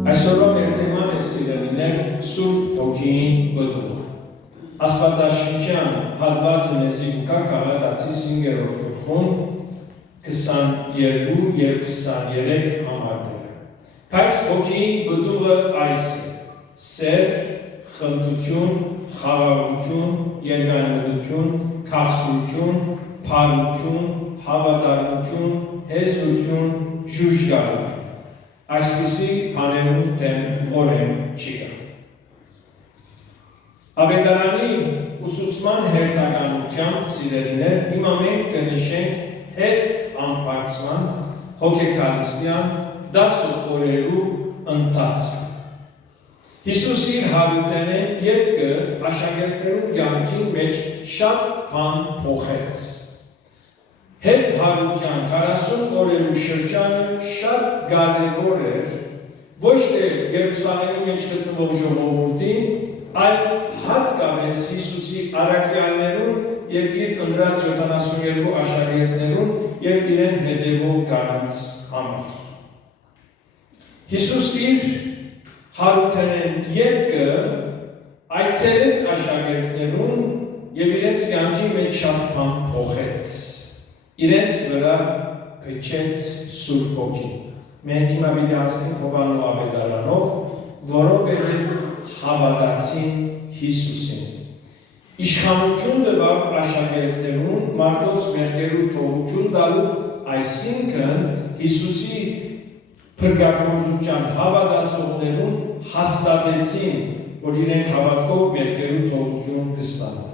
Այսօրվա մեր թեման է սիրելիներ Սուրբ Հոգին բդուղ։ Աստվածաշնչյան հատվածը մեզի կա Գաղատացիս 5-րդ գլխում 22 և 23 համարները։ Բայց Հոգին բդուղը այս է. սեր, խնդություն, խաղաղություն, երկայնություն, քաղցրություն, փառություն, հավատարմություն, հեզություն, ժուժգարություն։ Այսպիսի բաներում դեմ օրեն չի գա։ Ավետարանի ուսուցման հերթականությամբ սիրելիներ հիմա մենք կնշենք հետ ամբարձման հոգեկալստյան 10 օրերու ընթացքը։ Հիսուս իր հարութենեն ետքը աշակերտներու կյանքի մեջ շատ բան փոխեց։ Հետ հարության 40 օրերու շրջանը շատ կարևոր էր ոչ թե Երուսաղեմի մեջ գտնվող ժողովրդին, այլ հատկապես Հիսուսի առաքյալներուն և իր ընտրած 72 աշակերտներուն և իրեն հետևող կանանց համար։ Հիսուս իր հարութենեն ետքը այցելեց աշակերտներուն և իրենց կյանքի մեջ շատ բան փոխեց։ Իրենց վրա փչեց Սուրբ Հոգին։ Մենք հիմա պիտի անցնենք Հովհաննես ավետարանով, որովհետև հավատացին Հիսուսին։ Իշխանություն տվավ աշակերտներուն մարդոց մեղքերու թողություն տալու, այսինքն Հիսուսի փրկագործության հավատացողներուն հաստատեցին, որ իրենք հավատքով մեղքերու թողություն կստանան։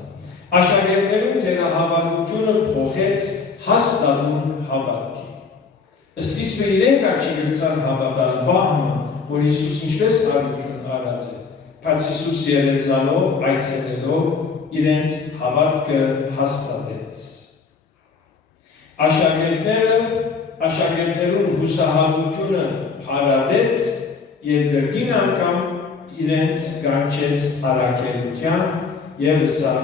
Աշակերտներուն թերահավատությունը փոխեց հաստատուն հավատքի։ Սկիզբը իրենք չգրցան հավատալ բանը, որ Հիսուս ինչպես հարություն արած է, բայց Հիսուս ելնելով, այցելելով իրենց հավատքը հաստատեց։ Աշակերտներուն հուսահատությունը փարադեց և գրկին անգամ իրենց կանչեց առաքելության և ասավ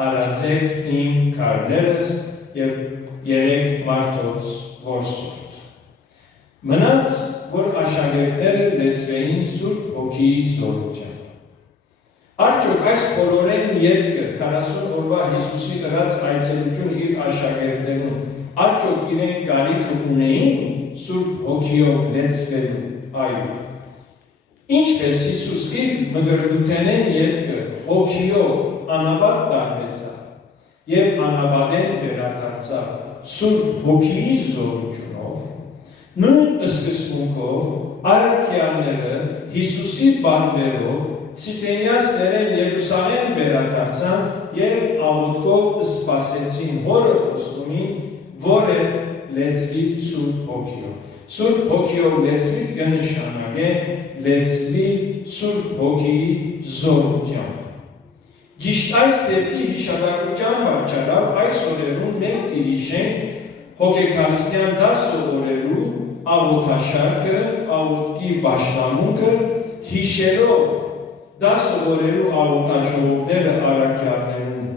արածեք իմ քարներս և երեք մարդոց որսորդ։ Մնաց, որ աշակերտները լեցվեին Սուրբ Հոգիի զորությամբ։ Արդյոք այս բոլորեն ետքը 40 օրվա Հիսուսի կրած այցելություն իր աշակերտներուն, արդյոք իրեն կարիք ունեին Սուրբ Հոգիով լեցվելու, այո։ Ինչպես Հիսուս իր մգրդութենեն ետքը հոգիով անաբադ դարվեցավ և անաբադեն վերադարձավ Սուրբ Հոգիի զորությունով, նույն սկզբունքով առաքյալները Հիսուսի բանվերով ցիտենյացներեն Երուսաղեմ վերադարձան և աղոթքով սպասեցին հորը խոստումին, որ է լեցվի Սուրբ Հոգիով։ Սուրբ Հոգիով լեցվի կնշանակե լեցվի Սուրբ Հոգիի զորությամբ։ Ճիշտ այս դեպքի հիշատակության պատճառով այս օրերուն մենք կհիշենք հոգեկալստյան 10 օրերու աղոթաշարքը, աղոթքի պաշտամունքը, հիշելով 10 օրերու աղոթաժողովները առաքյալներուն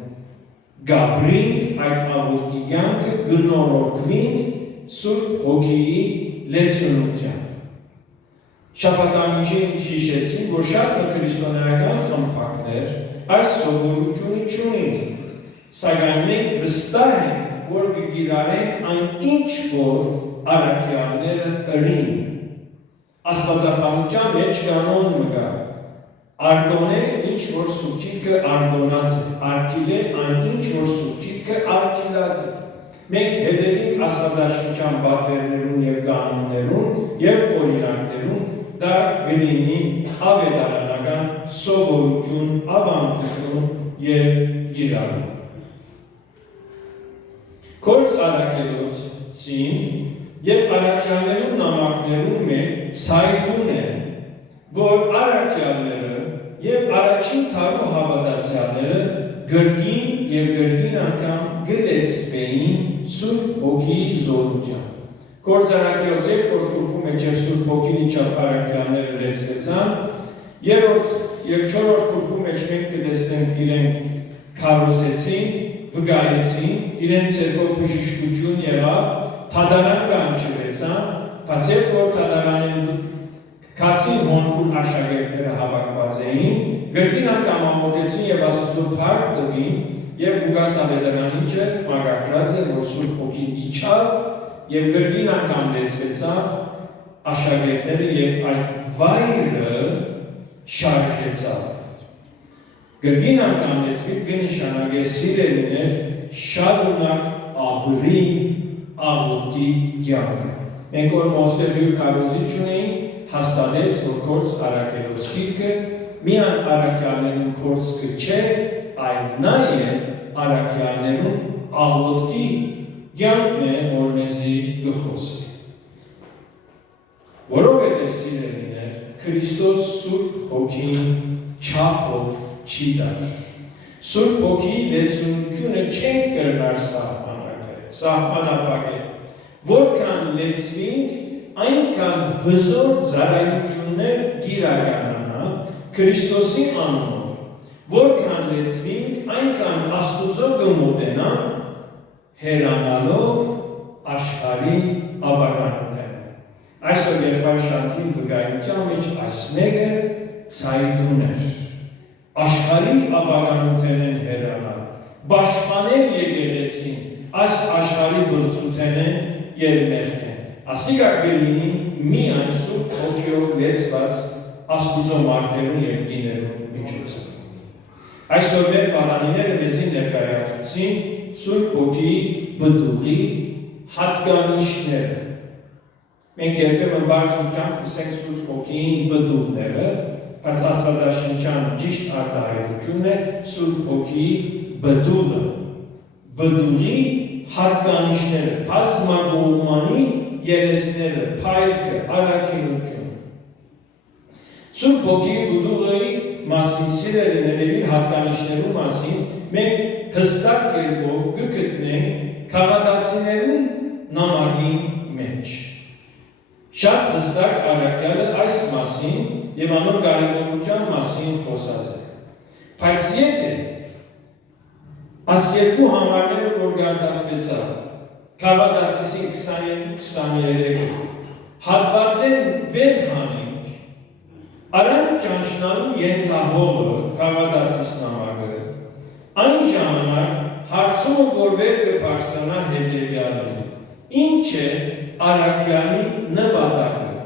գաբրինք այդ աղոթքի կյանքը գնորոգվինք Սուրբ Հոգիի լեցունությամբ։ Շաբաթամիջին հիշեցին, որ շատ քրիստոնեական խմբակներ այս սովորությունը չունին, սակայն մենք վստահ ենք, որ կգիրառենք այն ինչ, որ առաքյալները ըրին։ Աստվածաբանության մեջ կանոն մգա, արտոնել ինչ, որ սուքիրքը արտոնած է, արտիլել այն ինչ, որ սուքիրքը արտիլած է։ Մենք հետևենք աստվածաշնչյան պատվերներուն և կանոններուն և օրինակներուն, դա գնինի ավետարանական սովորություն, ավանդություն և գիրառում։ Գործ առաքելոցին և առաքյալներուն նամակներուն մեջ ցայտուն է, որ առաքյալները և առաջին թարու հավատացյալները գրգին և գրգին անգամ գլեցվեին Սուրբ Հոգիի զորությամբ։ Գործ առաքելոց երկրորդ գլխում մեջ և Սուրբ Հոգին ինչով առաքյալները լեցվեցան, երրորդ և չորրորդ գլխում մեջ մենք կտեսնենք իրենք քարոզեցին, վկայեցին, իրենց երկու բժշկություն եղավ, թադարան կանչվեցան, բայց երբ որ թադարանեն Քացին հոն աշակերտները հավաքված էին, գրկին անգամ ամոթեցին եւ Աստծո փառք տվին, եւ Ղուկաս ավետարանիչը մագակրած է, որ Սուրբ Հոգին իջավ եւ գրկին անգամ լեցվեցավ աշակերտները եւ այդ վայրը շարժեցավ։ Գրկին անգամ լեցվի կնշանակե սիրելիներ շարունակ ապրին աղոթքի կյանքը։ Մենք որ մոստերյուր կարոզիչ ունեինք, հաստատեց, որ կորց առաքելոց գիրքը միան առաքյալներուն կորցքը չէ, այլ նաև առաքյալներուն աղոթքի կյանքն է, որ մեզի գխոսի։ Որովհետև սիրելիներ, Քրիստոս Սուրբ Հոգին չափով չի դար։ Սուրբ Հոգի լեցունությունը չենք կրնար սահմանապակել, որքան լեցվինք, այնքան հզոր ծառայություններ գիրականանա Քրիստոսի անունով, որքան լեցվինք, այնքան Աստուծո կմոտենանք, հեռանալով աշխարհի ապագանության։ Այսօր եղբայր Շանթին վկայության մեջ այս մեկը ցայտուն էր։ Աշխարհի ապագանության են հեռանալ, պաշտպանել եկեղեցին, այս աշխարհի բրծութեն են եւ մեղքեն։ Ասիկա կլինի միայն Սուրբ Հոգիով լեցված Աստուծո մարդերուն եւ կիներուն միջոցով։ Այսօր մեր պարանիները մեզի ներկայացուցին Սուրբ Հոգի բդուղի հատկանիշները։ Մենք երբեմն բարձրությամբ կսենք Սուրբ Հոգին բդուղները, բայց Աստվածաշնչյան ճիշտ արտահայտությունն է Սուրբ Հոգի բդուղը, բդուղի հատկանիշները, բազմագողմանի երեսները, փայլքը, առաքինությունը։ Սուրբ Հոգի բդուղի մասին սիրելիների հատկանիշներու մասին մենք հստակ կերպով կգտնենք քաղաքացիներուն նամակի մեջ։ Շատ հստակ առաքյալը այս մասին եւ անոր կարևորության մասին խոսած է։ Բայց եթե այս երկու համարները որ գարտացվեցավ, Քաղաքացիին 22-23 հատվածեն վեր հանենք, արան ճանչնալու ենթահողը քաղաքացիս նամակը, այն ժամանակ հարցումը որ վեր կպարսանա հետևյալը, ինչ է առաքյալի նպատակը,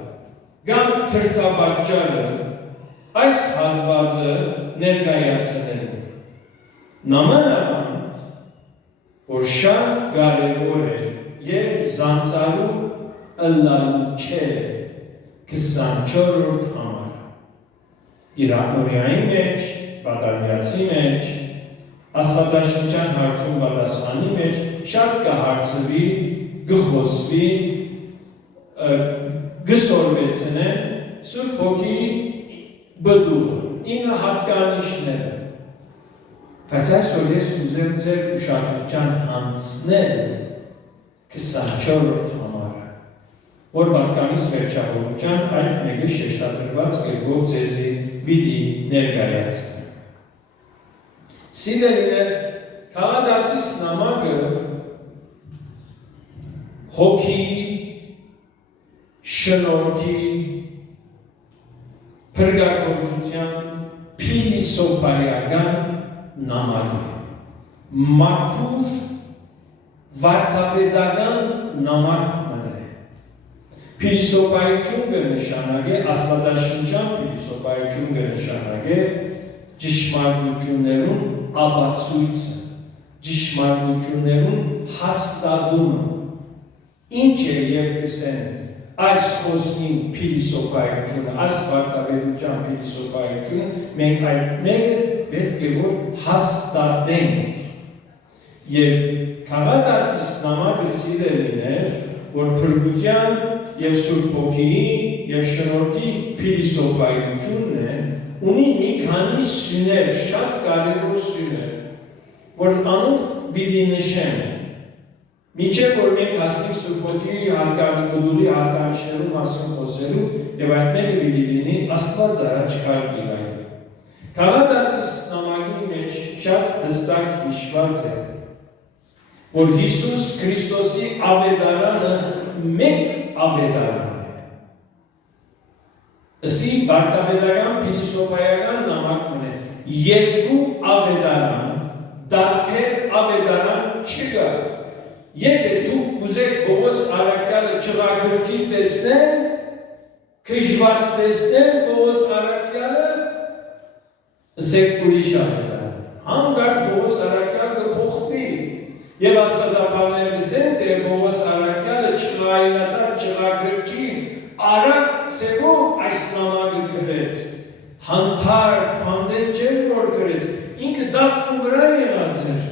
կամ թրթաբաճարը, այս հատվածը ներկայացնելու։ Նամանավանդ, որ շատ կարևոր է եւ զանցալու ըլլալու չէ 24-րդ համարը։ Գիրակնորյայի մեջ, պատանյացի մեջ, Աստվածաշնչյան հարցում պատասխանի մեջ շատ կհարցվի, գխոսվի, գսորվեցնեն Սուրբ Հոգի բդուղը, 9 հատկանիշները։ Բայց այսօր ես ուզեմ ձեր ուշադրության հանձնել 24-րդ համարը, որ պատկանից վերջավորության այդ մեկը շեշտադրված կերպով ձեզի պիտի ներկայացնեմ։ Սիրելիներ, քաղաքացիս նամակը հոգի, շնորհքի, փրկագործության, փիլիսոփայական նամակը, մաքուր վարդապետական նամակն է։ Փիլիսոփայություն կնշանակե, աստվածաշնչյան փիլիսոփայություն կնշանակե ճշմարտություններուն ապացույցը, ճշմարտություններուն հաստատումը։ Ինչ է երբ կսեն այս խոսքին փիլիսոփայությունը, այս վարդապետության փիլիսոփայությունը, մենք այդ մեկը պետք է որ հաստատենք։ Եվ քաղաքացիս նամակը սիրելիներ, որ փրկության եւ Սուրբ Հոգիի եւ շնորհքի փիլիսոփայությունն է, ունի մի քանի սյուներ, շատ կարևոր սյուներ, որ անոնց պիտի նշեմ։ Մինչև որ մենք հասնենք Սուրբ Հոգիի բդուղի հատկանիշներու մասին խոսելու եւ այդ մեկը պիտի լինի Աստված առաջ կարգելային։ Քաղաքացիս նամակի մեջ շատ հստակ հիշված է, որ Հիսուս Քրիստոսի ավետարանը մեկ ավետարան է։ Ըսի վարդապետական փիլիսոփայական նամակն է երկու ավետարան, դարբեր ավետարան չկա։ Եթե դուք ուզեք Պողոս առաքյալը չղաքրքիր տեսնել, քժված տեսնել Պողոս առաքյալը, ըսեք ուրիշ ավետարան։ Հանկարծ Պողոս առաքյալը կփոխվի։ Եվ աստվածապահները գսեն, թե Պողոս առաքյալը չղայլացած չղաքրքիր, արագ ծևով այս նամակը գրեց, հանդար, պանդեն չէր, որ գրեց, ինքը դատն ու վրա եղած էր,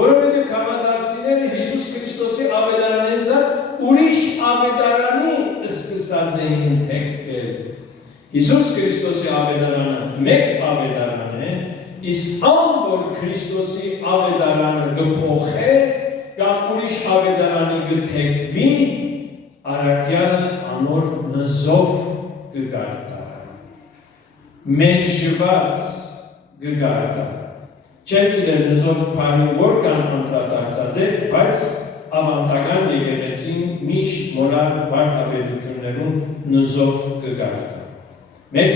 որովհետև կավադարցիները Հիսուս Քրիստոսի ավետարանեն զատ ուրիշ ավետարանի սկսած էին թեքվել։ Հիսուս Քրիստոսի ավետարանը մեկ ավետարան է, իսկ որ Քրիստոսի ավետարանը գփոխե կամ ուրիշ ավետարանի գթեքվի, առաքյալը անոր նզով կգարտա, մերժված կգարտա։ Չեմ գիտեմ նզով պարին որքան անդրադարձած է, բայց ավանդական եկեղեցին միշտ մորալ վարդապետություններուն նզով կգարտա։ Մեկ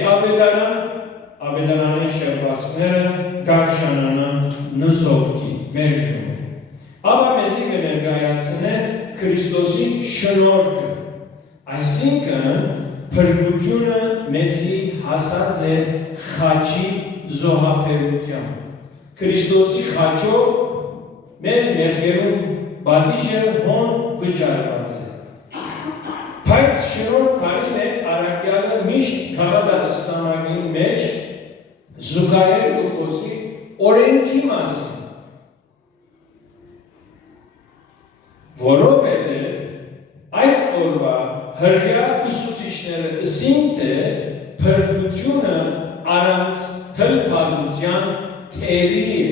ավետարանի շրջվածքները գարշանանան նզովքի մերժում։ Ապա մեզի կներկայացնե Քրիստոսի շնորհքը, այսինքն փրկությունը մեզի հասած է խաչի զոհաբերությամբ։ Քրիստոսի խաչով մեր մեղքերուն բադիժը հոն վճարված է։ Բայց շնորհ բարին հետ առաքյալը միշտ քաղաքացիստանալի մեջ զուգահեռ խոսի օրենքի մասին, որովհետև այդ օրվա հրյա ուսուցիչները ըսին, թե փրկությունը առանց թլփատության թերի է։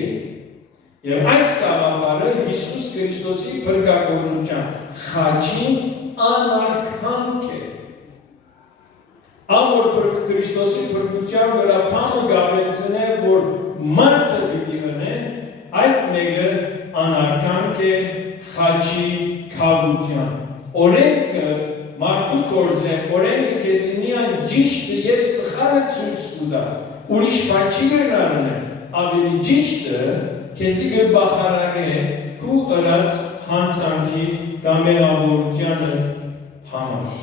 Եվ այս կաղապարը Հիսուս Քրիստոսի փրկագործության խաչին անարքանք է։ Որ Քրիստոսի փրկության վրա փամը գավերցնե, որ մարդը պիտի հնե, այդ մեկը անարքանք է խաչի քավության։ Օրենքը մարդու գործ է, օրենքը քեզի միայն ճիշտը եւ սխալը ցույց կտա, ուրիշ բան չի գրնարն է, ավելի ճիշտը քեզի կբախարագե քու ըրած հանցանքի կամ մեղավորությանը համար։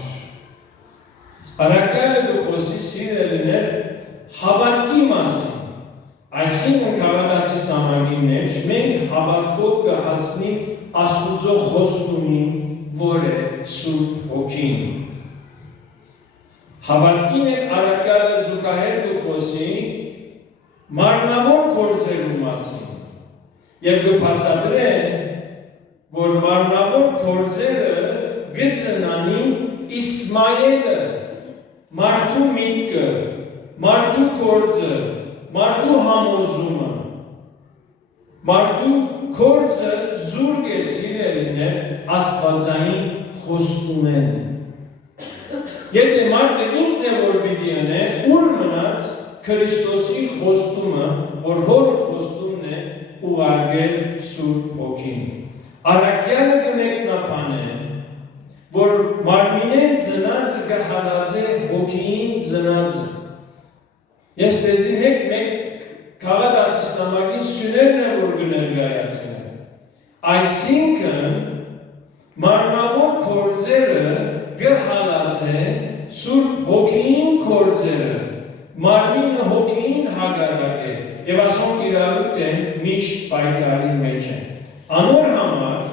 Առաքյալը կխոսի սիրելիներ հավատքի մասին, այսինքն քաղաքացիստանալի մեջ մենք հավատքով կհասնի Աստուծո խոստումին, որ է Սուրբ Հոգին։ Հավատքին հետ առաքյալը զուգահեռ կխոսի մարմնավոր գործերու մասին եւ կբացատրե, որ մարմնավոր գործերը գծնանին Իսմայելը, մարդու միտքը, մարդու գործը, մարդու համոզումը, մարդու գործը զուրկ է սիրելիներ աստվածային խոստումեն։ Եթե մարդը ինքն է որ պիտի անե, ուր մնաց Քրիստոսի խոստումը, որ հոր խոստումն է ուղարկել Սուրբ Հոգին։ Առաքյալը կմեկնաբանե, որ մարմինեն ծնածը կհալածե հոգին ծնածը։ Ես թեզի մեկ քաղաքացիստանալի սյուներն է, որ կներկայացնեմ։ Այսինքն մարմնավոր գործերը կհալածե Սուրբ Հոգին գործերը, մարմինը հոգին հագարակ է, և ասոնք իրարուտ են միշտ պայքարի մեջ են։ Անոր համար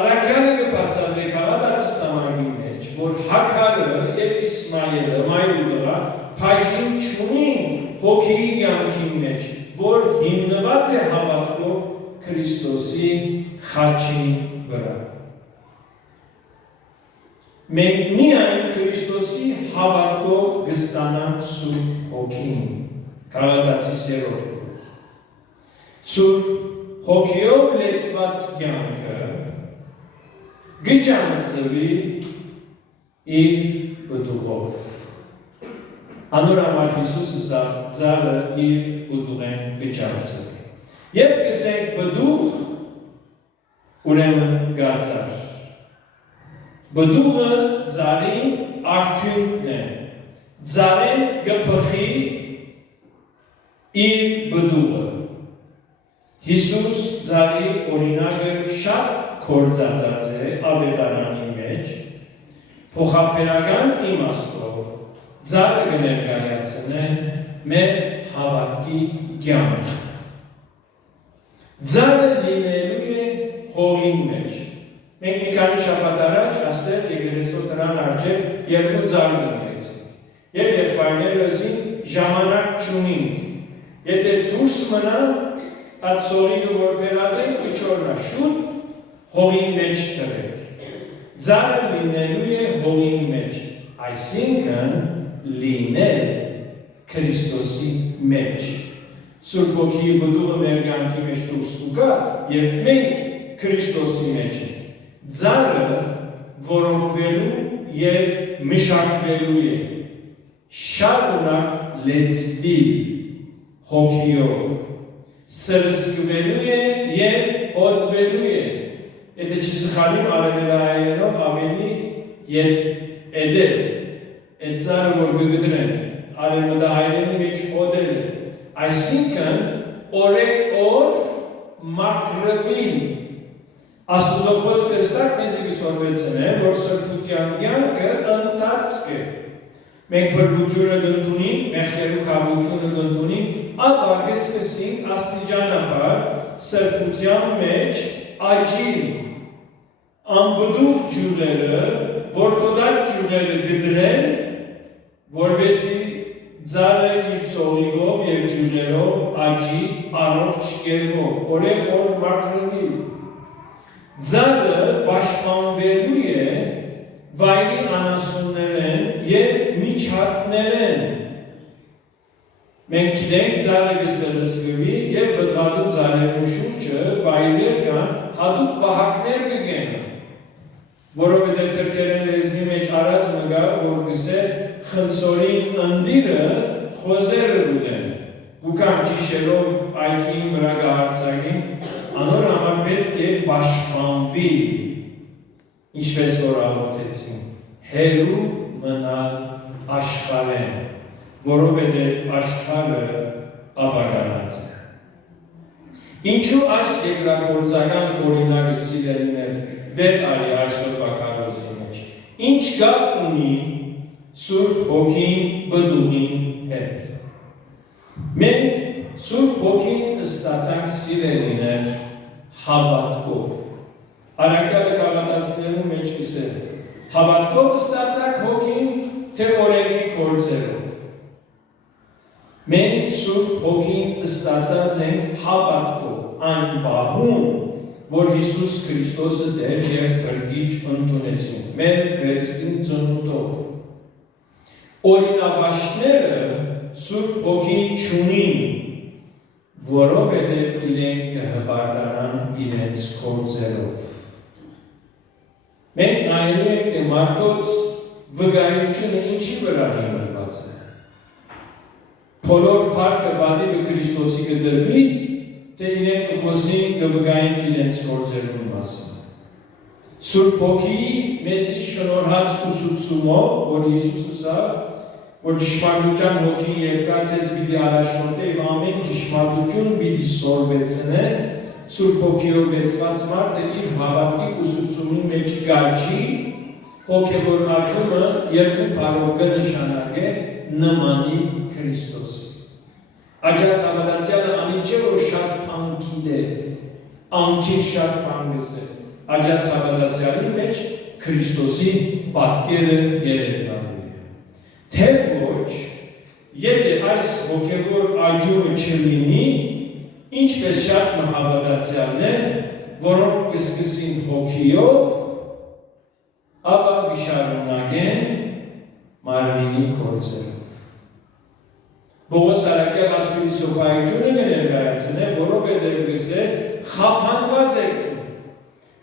առաքյալը կբացատրի քաղաքացիստանալի մեջ, որ Հագարը և Իսմայելը մայրուտղա բաժին չունին հոգիի կյանքի մեջ, որ հիմնված է հավատքով Քրիստոսի խաչի վրա։ Մենք միայն Քրիստոսի հավատքով կստանանք Սուրբ Հոգին, քաղաքացիներով։ Սուրբ Հոգիով լեցված կյանքը գճանցվի իր բդուղով։ Անոր համար Հիսուսը ծառը իր բդուղեն գճանցվի։ Եվ կսենք բդուղ, ուրեմն գացար։ Բդուղը ծառի արդյունքն է, Ձարեն գպխի իր բդուղը։ Հիսուս ձարի օրինակը շատ կործածած է ավետարանի մեջ, փոխաբերական իմաստով ձարը կներկայացնե մեր հավատքի կյանքը։ Ձարը լինելու է հողին մեջ։ Մենք մի քանի շաբաթ առաջ աստեղ եկեղեցու տրան առջև երկու ձար գտնեցինք։ Եվ եղբայրներըսին ժամանակ չունենք։ Եթե դուրս մնանք, այդ սորինը որ բերած ենք, իչորնա շուտ հողի մեջ տրեք։ Ձարը լինելու է հողի մեջ, այսինքն լինել Քրիստոսի մեջ։ Սուրբ Հոգիի բդուղը մեր կյանքի մեջ դուրս կգա, եւ մենք Քրիստոսի մեջ ենք։ Ձարը որոնքվելու եւ մշակվելու է։ Շարունակ լեցվի հոգիով, սրսկվելու է եւ հոտվելու է։ Եթե չսխալիմ արևելահայերենով ավելի էդել, այդ ձարը որ գգդրեն, արևմտահայերենի մեջ հոտել է։ Այսինքն օր մակրվին։ Աստուծո խոսքը ստակ մեզի կսորվեցն է, որ սրբության կյանքը ընթացք է։ Մենք փրկությունը կընդունենք, մեղքերու կավությունը կընդունենք, ապա կսկսենք աստիճանաբար սրբության մեջ աճին։ Անբդուղ ջուրերը, որդոդակ ջուրերը գդրեն, որպեսզի ձարը իր ծողիկով և ջուրերով աճի առողջ կերպով, օր մաքրվի։ Ձարը պաշտպանվելու է վայրի անասուններեն և միջատներեն։ Մենք գիտենք ձարը կսրսկվի և բդղադու ձարերու շուրջը վայրեր կան հատուկ պահակներ կգենը, որովհետև թրքերեն լեզնի մեջ արած մգա, որ կսե խնցորին ընդիրը խոզերը ուդեն, ուկան ճիշերով այքին վրա կհարցագին, անոր համար պետք է պաշտպանվի, ինչպես որ աղոթեցին, հերու մնալ աշխարհեն, որովհետև աշխարհը ապագանած է։ Ինչու այս երկրագործական օրինակը սիրելիներ վեր արի այսօրվա քարոզի մեջ։ Ինչ կապ ունի Սուրբ Հոգին բդուղին հետ։ Մենք Սուրբ Հոգին ստացանք սիրելիներ հավատքով։ Արաքյալը քաղաքացիներու մեջ կսել, հավատքով ստացանք Հոգին, թե օրենքի գործերով։ Մենք Սուրբ Հոգին ստացած ենք հավատքով, այն բահում, որ Հիսուս Քրիստոսը Տեր և Փրկիչ ընդունեցին, մեր վերստին ծնունդով։ Օրինաբաշտները Սուրբ Հոգին չունին, որովհետև իրենք կհպարտանան իրենց գործերով։ Մենք նայելու ենք, թե մարդոց վկայությունը ինչի վրա հիմնված է։ Բոլոր փառքը բադիվը Քրիստոսի կդրվի, թե իրենք կխոսին կվկային իրենց գործերու մասին։ Սուրբ Հոգիի մեզի շնորհած ուսուցումով, որ Հիսուսը սա, որ ճշմարտության Հոգին եկած ես պիտի առաջնորդե և ամեն ճշմարտություն պիտի սորվեցնե, Սուրբ Հոգիով լեցված մարդը իր հավատքի ուսուցումի մեջ գաչի, հոգևոր աճումը երկու բառով կնշանակե նմանիլ Քրիստոսի։ Աճած հավատացյալը ամեն չէ, որ շատ բան գիտե, անքի շատ բան գսե։ Աճած հավատացյալի մեջ Քրիստոսի պատկերը երևնալու է։ Թե ոչ, եթե այս հոգևոր աճումը չլինի, ինչպես շատ հավատացյալներ, որոնք կսկսին հոգիով, ապա կշարունակեն մարմինի գործերով։ Պողոս արաքյալ ասպիրի սոփայությունը կներկայացնե, որովհետև գսե խափանված եք։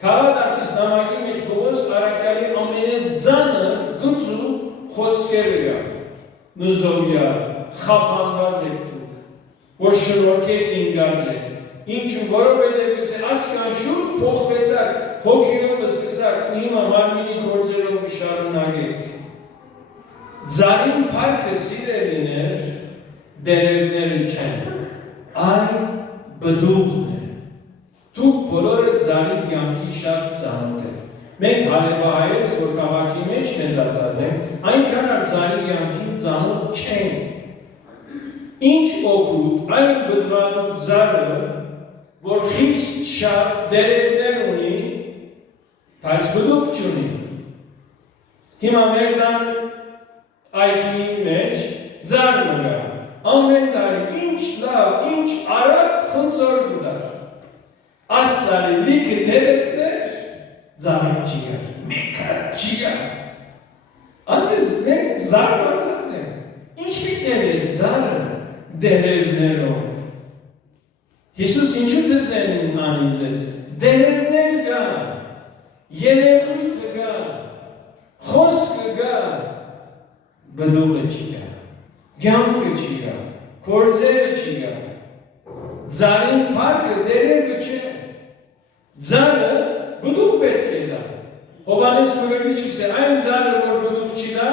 Քաղաքացիս նամակի մեջ Պողոս արաքյալի ամենաձանր գծու խոսքերը կա։ Նզովյա խափանված եք դուք, որ շնորհքեր ինգած եք։ Ինչու որովհետև գսե ասկան շուտ փոխվեցաք, հոգիով սկսաք, հիմա մարմինի գործերով կշարունակեք։ Ձարին փառքը սիրելիներ դերևները չեն, այլ բդուղն է։ Դուք բոլորը ձարի կյանքի շատ ծանոթ եք։ Մենք հարևահայերս, որ քաղաքի մեջ մեծացած ենք, այնքան ձարի կյանքի ծանոթ չենք։ Ինչ օգուտ այն բդղանոտ ձարը, որ խիստ շատ դերևներ ունի, բայց բդուղ չունի։ Հիմա մեր տան այգի մեջ ձար մգա, ամեն տարի ինչ լավ, ինչ արագ խնձոր գուտար։ Աստարի լիքը դերևներ ձարի չի գար, մեկը չի գար։ Ասես մենք զարմացած ենք, ինչ պիտի ես ձարը դերևներով։ Հիսուս ինչու դզենին անիծեց, դերևներ գա, երևույթը գա, խոսքը գա, բդուղը չի գա, կյանքը չի գա, գործերը չի գա, ձարին փառքը դերևը չէ, ձարը բդուղ պետք է դա։ Հովհաննես Մկրտիչս է, այն ձարը, որ բդուղ չի դա,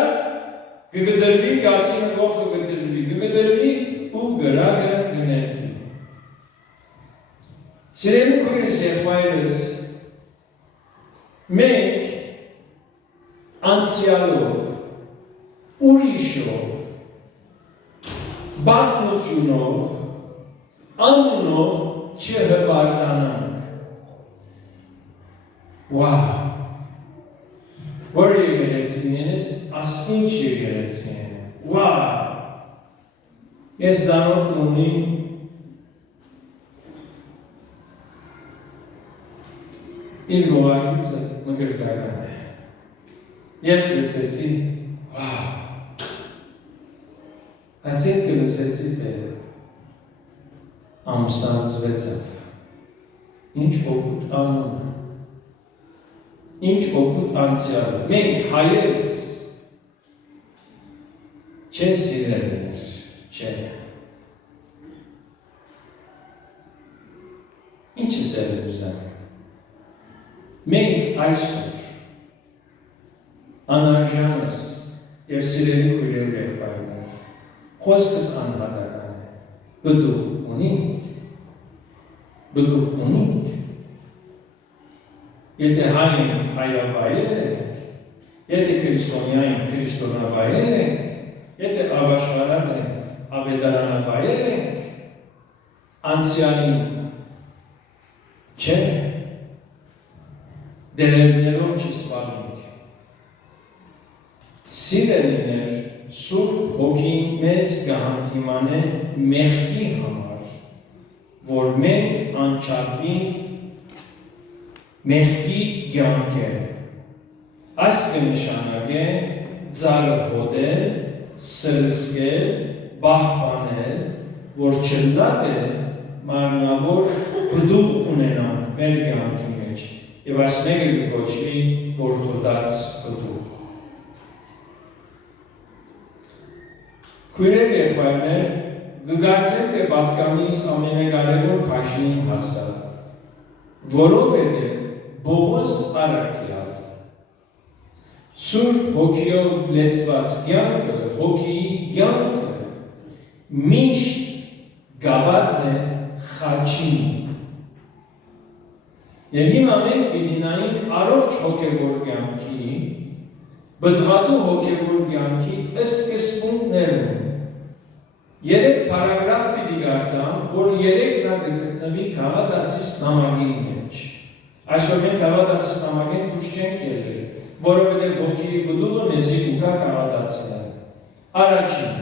կգդրվի, գացին կողքը կգդրվի ու գրագը գներվի։ Սիրելի քույրս եղբայրս, մենք անցյալով, ուրիշով, բանությունով, անունով չհբարդանանք։ Վահ, որ եկեղեցին ես, ինչ եկեղեցին են, վահ, ես ծանոթ ունիմ իր գողագիցը մկրտական է։ Երբ լսեցի, վահ, այս ետքը լսեցի, թե ամուսնանուծվեցավ, ինչ օգուտ անունը, ինչ օգուտ անցյալը, մենք հայերս չեն սիրելիներ, չեն։ Ինչ է սերել ուզան։ Մենք այսօր անարժանս և սիրելի քույրեր եղբայրներ, խոսքս անհատական է, բդուղ ունինք, եթե հայ ենք, հայավայել ենք, եթե քրիստոնյա ենք, քրիստոնավայել ենք, եթե ավաշխարած ենք, ավետարանավայել ենք, անցյալին չէ, դերևներով չսպանենք։ Սիրելիներ, Սուրբ Հոգին մեզ կհանդիմանե մեղքի համար, որ մենք անչափվենք մեղքի կյանքեր։ Այս կնշանակե ծառը հոդել, սրսկել, պահպանել, որ չլատ է մարմնավոր բդուղ ունենանք մեր կյանքի մեջ, և այս մեկը կոչվի որդոդաց բդուղ։ Քույրեր եղբայրներ, կգործեմ, թե պատկանիս ամենակարևոր փաշին հասա, որովհետև Բողոս առաքյալ Սուրբ Հոգիով լեցված կյանքը, հոգիի կյանքը միշտ գաված է խաչին։ Եվ հիմա մենք պիտինայինք առողջ հոգևոր կյանքի, բդղատու հոգևոր կյանքի սկզբունքներն։ 3 պարագրաֆ պիտի կարդամ, որ 3-ն կգտնվի Գաղատացիս նամակի մեջ։ Այսօր մենք Գաղատացիս նամակին դուրս չենք ելել, որովհետև հոգիի բդուղը մեզի ուկա Գաղատացիան։ Առաջին,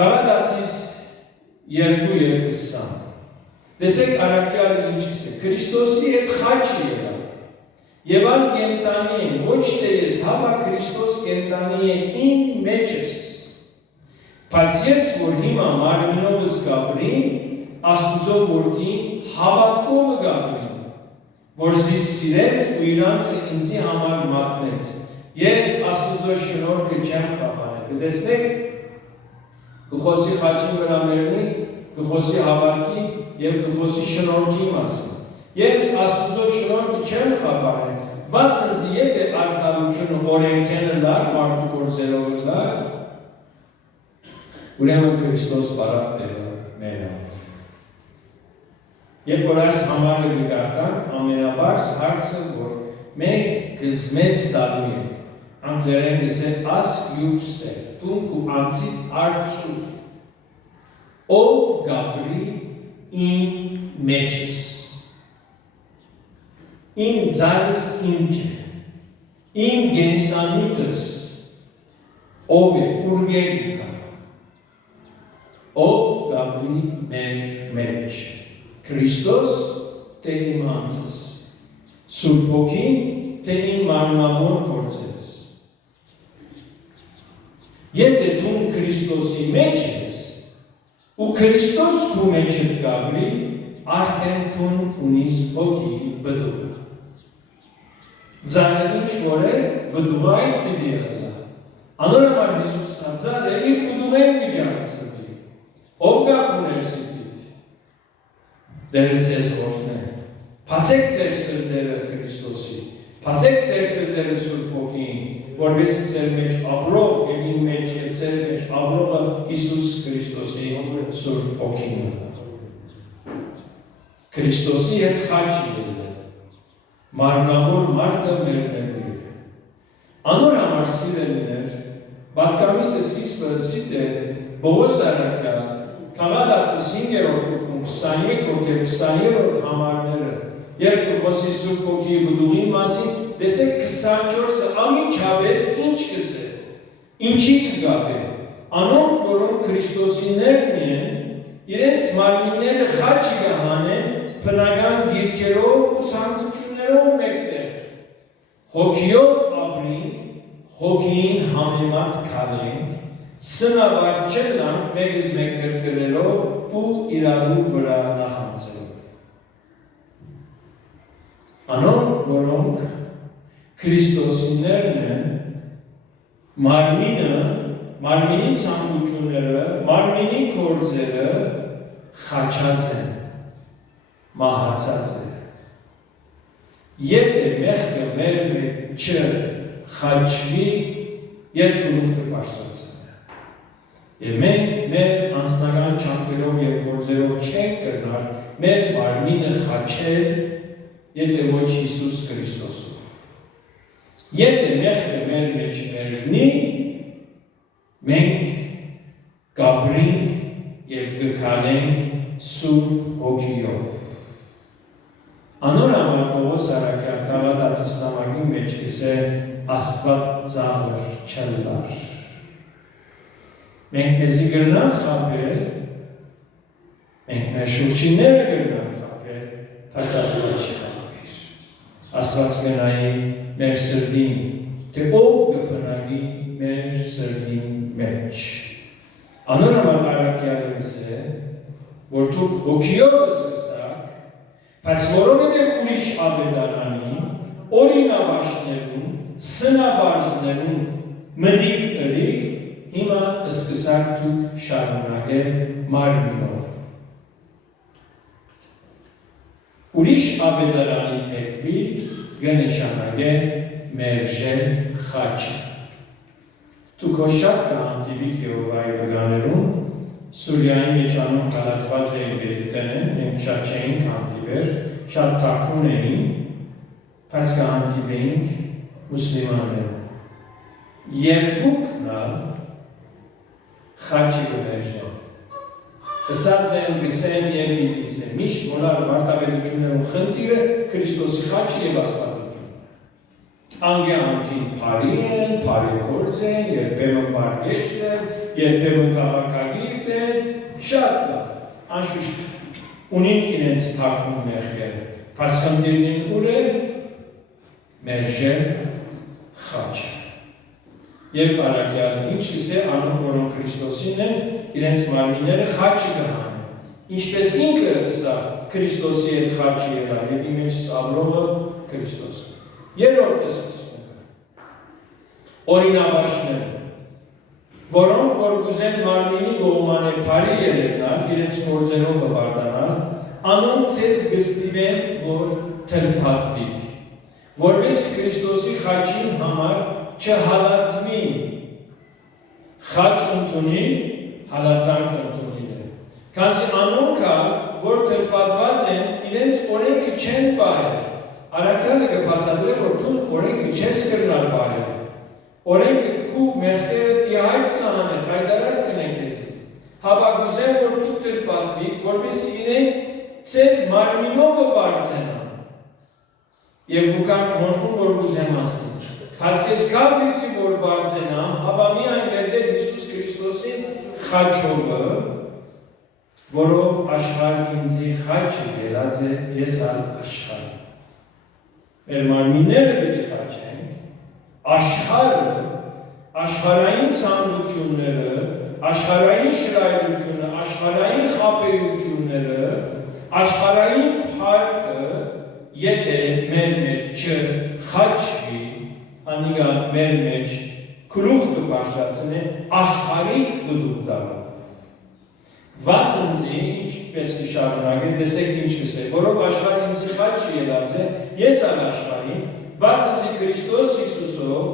Գաղատացիս 2:20։ Տեսեք առաքյալը ինչպես է, Քրիստոսի հետ խաչի եղավ, և ալ կենտանի եմ, ոչ թե ես, հավա Քրիստոս կենտանի է իմ մեջս, բայց ես, որ հիմա մարմինովս գաբրին, Աստուծո որդին հավատքովը գաբրին, որ զիս սիրեց ու իրանցը ինձի համար մատնեց, ես Աստուծո շնորհքը չեմ խափանել։ Կտեսնեք, կխոսի խաչի վրա մերնի, կխոսի հավատքի և կխոսի շնորհքի մասին։ Ես Աստուծո շնորհքը չեմ խափանել, Վասնզի եթե արդարությունը օրենքենը լար, մարդու գործերով լար, ուրեմն Քրիստոս բարակ տեղը մենա։ Երբ որ այս համարը գարտանք, ամենաբարձ հարցը, որ մենք մեզ տալու ենք, անգլերեն գսել ask yourself, դու ու անցիդ արցուր, ով գաբրի իմ մեջս, իմ ձայնս ինչ է, իմ գենսանյութս, ով է, ուրգերի կա, ով գաբրի մեր մեջ, Քրիստոս թե իմ անձս, Սուրբ Հոգին թե իմ մարմնավոր գործերս։ Եթե դու Քրիստոսի մեջ ես, ու Քրիստոս քո մեջ գաբրի, արդեն դու ունիս Հոգի բդուղ։ Ձայնը ինչ որ է, բդուղը այդ պիտի ելա։ Անորոշ Հիսուս ասաց է իր բդուղեն միջանցրի, ով գա քո ներսիտիդ, դերը ձեզ որդն է, բացեք ձեր սրտերը Քրիստոսի, բացեք ձեր սրտերը Սուրբ Հոգին, որովհետև ձեր մեջ ապրող եւ իմ մեջ եւ ձեր մեջ ապրողը Հիսուս Քրիստոսի Սուրբ Հոգին է։ Քրիստոսի հետ խաչ ելը, մարմնավոր մարդը մերնելու է։ Անոր համար սիրելիներ, պատկամիսը սկիզբը ասիտ է Բողոս Արաքյալ, Խաղադացը 5-րդ գլխում 23-րդ եւ 20-րդ համարները, երբ կխոսի Սուրբ Հոգիի բդուղի մասին, տեսեք 24-ը ամիջապես ինչ կսե, ինչի կգապ է, անոնք, որոնք Քրիստոսիներն են, իրենց մարմինները խաչ կհանեն բնական գիրքերով ու ցանկություններով մեկտեղ, հոգիով ապրենք, հոգին համեմատ քալենք, սնավար չելանք մեկից մեկ կրկրելով ու իրարու վրա նախանցելով։ Անոնք, որոնք Քրիստոսիներն են, մարմինի ցանկությունները, մարմինի գործերը խաչած են, մահացած են։ Եթե մեղքը մեր մեջ չխաչվի, ետ գլուխ կպարսվացնի։ Եվ մենք մեր անձնական չանքերով և գործերով չենք կրնար մեր մարմինը խաչել, եթե ոչ Հիսուս Քրիստոսով։ Եթե մեղքը մեր մեջ ներնի, մենք կապրինք և կքանենք Սուրբ Հոգիով։ Անոր համար Պողոս Արաքյալ Գաղատացիս նամակի մեջ կսե Աստված ծաղր չլար։ Մենք մեզի գրնանք խապել, մենք մեր շուրջինները գրնանք խապել, բայց Աստված չի խապիր։ Աստված գնայի մեր սրդին, թե ով կպնագի մեր սրդին մեջ։ Անոր համար Արաքյալինս է, որ դուք հոգիով սկսակ, բայց որովհետև ուրիշ ավետարանի, օրինավաշներում, սնաբարզներում մտիկ ըրիկ, հիմա սկսակ դուք շարունակել մարմինով։ Ուրիշ ավետարանի թեկվիր գնշանագե մերժել խաչը։ Դուք հոշատ կհանդիվիք Եհովայի վգաներում, Սուրիայի մեջ անոն կարացված էին բերիտենեն, մենք շատ չէինք հանդիվեր, շատ թաքուն էին, բայց կհանդիվեինք մուսլիմաններում։ Երկուքնալ խաչի կվերժեն։ Ըսած են գսեն և միլիսեն, միշտ մոլար վարտավետություններում խնդիրը Քրիստոսի խաչի և աստվածություն։ Անգե անտին պարի են, պարի կորձ են, երբեմն բարգեշտ են, երբեմն կաղաքագիրտ են, շատ լավ, անշուշտ ունին իրենց թաքուն մեղքերը, բայց խնդիրին ուր է մերժել խաչը։ Երբ Արաքյալը ինչ կսե անոնք, որոնք Քրիստոսին են, իրենց մարմինները խաչը կհանեն։ Ինչպես ինքը սա Քրիստոսի հետ խաչի ելա, և իմեջ սաբրողը Քրիստոսը։ Երորդ սկսում օրինավաշները, որոնք որ ուզեն մարմինի գողմանե պարի ելենալ, իրենց գործերով հբարդանալ, անոնք ձեզ գստիվեն, որ թլպատվիք, որպես Քրիստոսի խաչին համար չհալածվի, խաչ ընդունի, հալածանք ընդունիլ է։ Քանզի անոնք որ թրպատված են, իրենց օրենքը չեն պահել։ Առաքյալը կբացատրի, որ դու օրենքը չես կրնալ պահել։ Օրենքը քու մեղքերը իհայտ կհանե, խայտարակ կնե քեզ։ Հավակուզեն, որ դու թրպատվի, որպեսզի իրենք ծեր մարմինով բարձենան։ Եվ ուքան հոնում, որ ուզեմ ասնի։ Բայց ես կապնիցի, որ բարձենամ, ապա միայն ներդեր Հիսուս Քրիստոսին խաչովը, որով աշխարհ ինձի խաչը ելած է, ես ալ աշխարհ։ Մեր մարմինները պետք է խաչենք, աշխարհը, աշխարհային ցանկությունները, աշխարհային շռայլությունը, աշխարհային խաբերությունները, աշխարհային փառքը, եթե մեր մեջ չխաչվի, անիգա մեր մեջ գլուխ կբարձրացնի աշխարհիկ գլուխ դառնա։ Վասնզի, ինչպես կշարունակի, տեսեք ինչ կսե, որով աշխարհը ինձ խաչ ելած է, ես ալ աշխարհին, վասնզի Քրիստոս Հիսուսով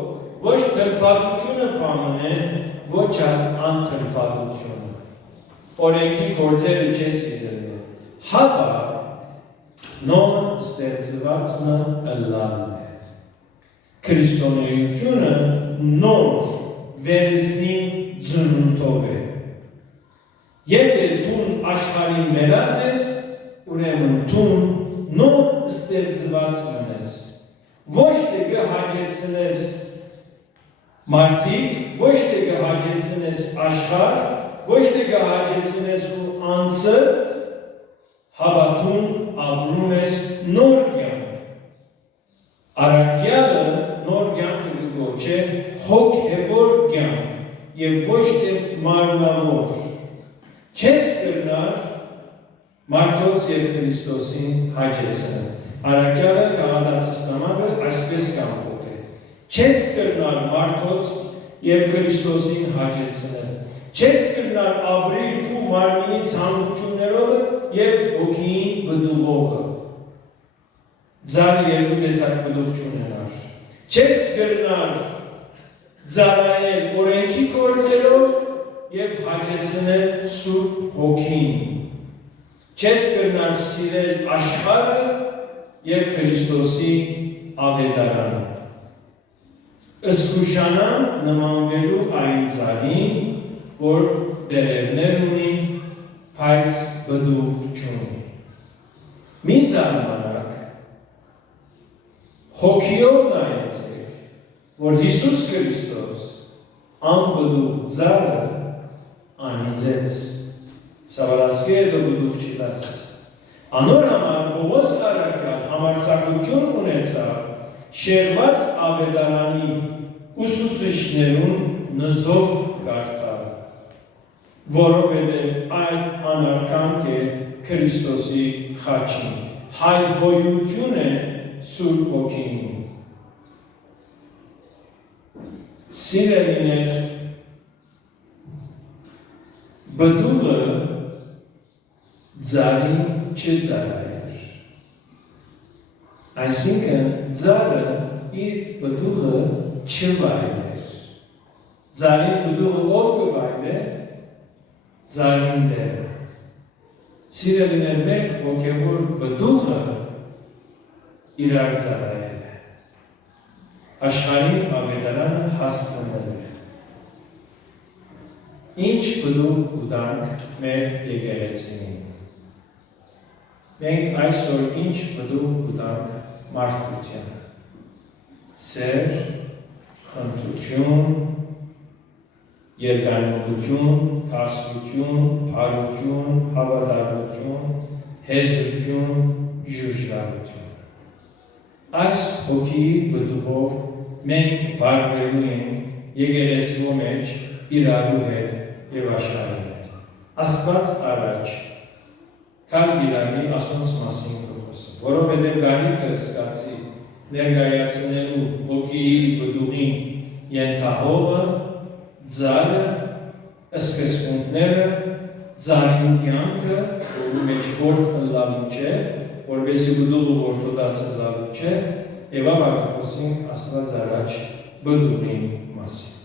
ոչ թրփատությունը պահանե, ոչ անթրփատությունը։ Օրենքի գործերը չես իրել, հապա նոր ստեղծվածը ըլլալն է։ Քրիստոնեությունը նոր վերստին ծնունդով է։ Եթե դու աշխարհին մերած ես, ուրեմն դու նոր ստեղծված ես։ Ոչ թե կհաջեցնես մարդիկ, ոչ թե կհաջեցնես աշխարհ, ոչ թե կհաջեցնես ու անձը, հավատում ապրում ես նոր կյանք։ Առաքյալը նոր կյանքը կգոչե հոգևոր կյանք եւ ոչ թե մարմնավոր։ Չես կրնար մարդոց եւ Քրիստոսին հաջեցնել։ Առաքյալը քաղաքացիս նամակը այսպես կամփոփ է։ Չես կրնար մարդոց եւ Քրիստոսին հաջեցնել։ Չես կրնար ապրիլ քու մարմինի ցանկություններով եւ հոգիի բդուղով։ Ձարը երկու տեսակ բդուղ չունենար։ Չես կրնար ձարայել օրենքի գործերով եւ հաջեցնել Սուրբ Հոգին։ Չես կրնար սիրել աշխարհը եւ Քրիստոսի ավետարանը։ Ըսկուշանան նմանվելու այն ձարին, որ դերևներ ունի, բայց բդուղ չունի։ Մի զարմանաք, հոգիով նայեցեք, որ Հիսուս Քրիստոս անբդուղ ձարը անիծեց, սավարասկեր բդուղ չիլաց։ Անոր համար Պողոս առաքյալ համարձակություն ունեցավ շերված ավետարանի ուսուցիչներուն նզով կարդալ, որովհետև այդ անարկանք է Քրիստոսի խաչին, հայհոյություն է Սուրբ Հոգին։ Սիրելիներ, բդուղը ձարին չձարայր։ Այսինքն ձարը իր բդուղը չվայր։ Ձարին բդուղը ով կվայր է, ձարին դերը։ Սիրելիներ, մեր հոգևոր բդուղը իրար ձարայել է։ Աշխարհի ավետարանը հասցնել է։ Ինչ բդուղ ուտանք մեր եկեղեցին։ Մենք այսօր ինչ բդուղ ուտանք մարդկությանը։ Սեր, խնդություն, երկայնություն, կարծություն, փառություն, հավատարմություն, հեզություն, ժուժարություն։ Այս հոգի բդուղով մենք վարվելու ենք եկեղեցու մեջ իրարու հետ եւ աշխարհի հետ։ Աստված առաջ կան իրանի ասոնց մասին կխոսը, որովհետև գարիկը սկացի ներկայացնելու հոգիի բդուղին ենթահողը, ձարը, սկզբունքները, ձարին կյանքը, որի մեջ որդ ըլլալու չէ, որովհետև բդուղը որդոդած ըլլալու չէ, եւ ապա խոսենք Աստված առաջ բդուրի մասին։